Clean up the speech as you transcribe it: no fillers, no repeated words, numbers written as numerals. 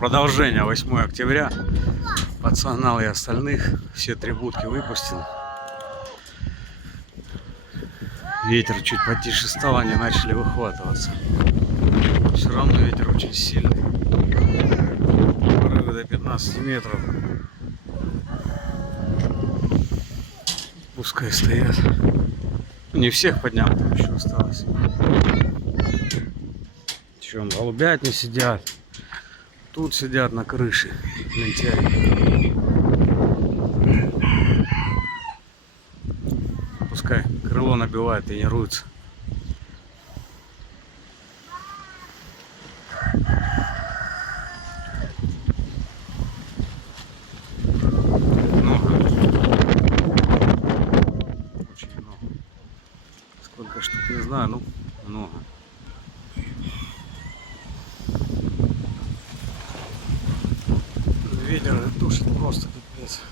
Продолжение 8 октября. Подсогнал я остальных. Все три будки выпустил. Ветер чуть потише стал, они начали выхватываться. Все равно ветер очень сильный. Порывы до 15 метров. Пускай стоят. Не всех поднял, там еще осталось. Чем голубятни сидят. Тут сидят на крыше. Лентяи. Пускай крыло набивает, тренируется. Много. Очень много. Сколько штук, не знаю, ну много. Ветер душит просто пипец.